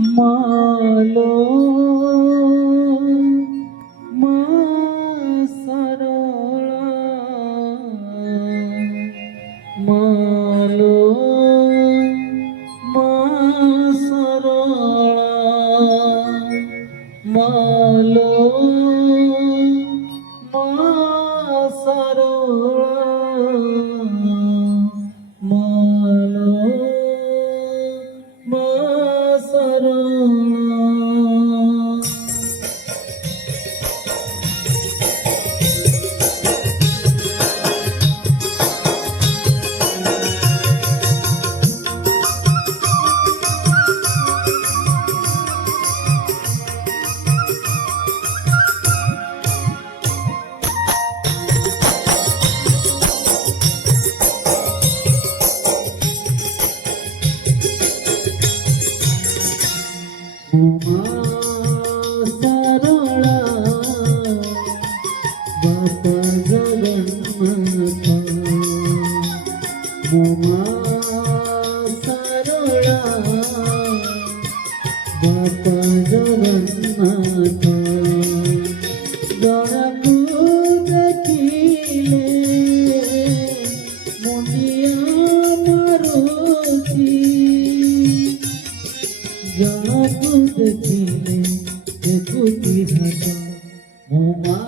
মালো মা সরলা মালো মা সরলা মালো মা সরলা মালো মা সরলা। উমা সরলা বাপা জগন্নাথ উমা সরলা বাপা জগন্নাথ জড়াকু দেখিলে মুনিয়া মারুতি জড়াকু দেখিলে দেখুতি হাত উমা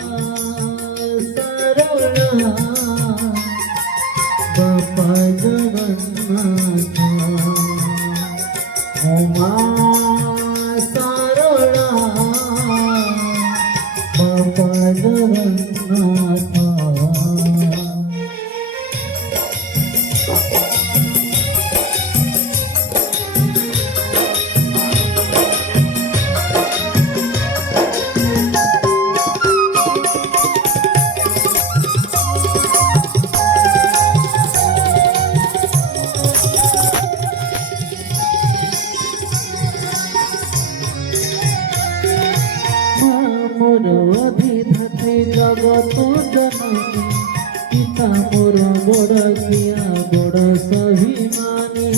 সরলা বাপা জগন্নাথ উমা সরলা বাপা জগন্নাথ। মোর অধিধাত্রী জগত জননী পিতা মোর বড় কিয়া বড় স্বাভিমানী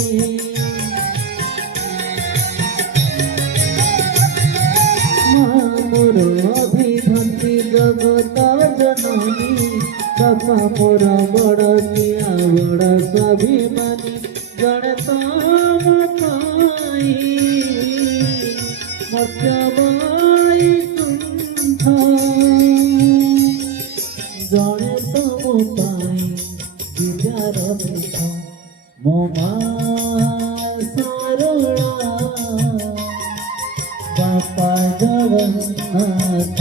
মোর অধিধাত্রী জগত জননী বাপা মোর বড় কিয়া বড় স্বাভিমানী জড়ে তম পাই মর্যাবাই জড়ে তম পাই বিচার মুখ মোমা সরলা বাপা জগন্নাথ।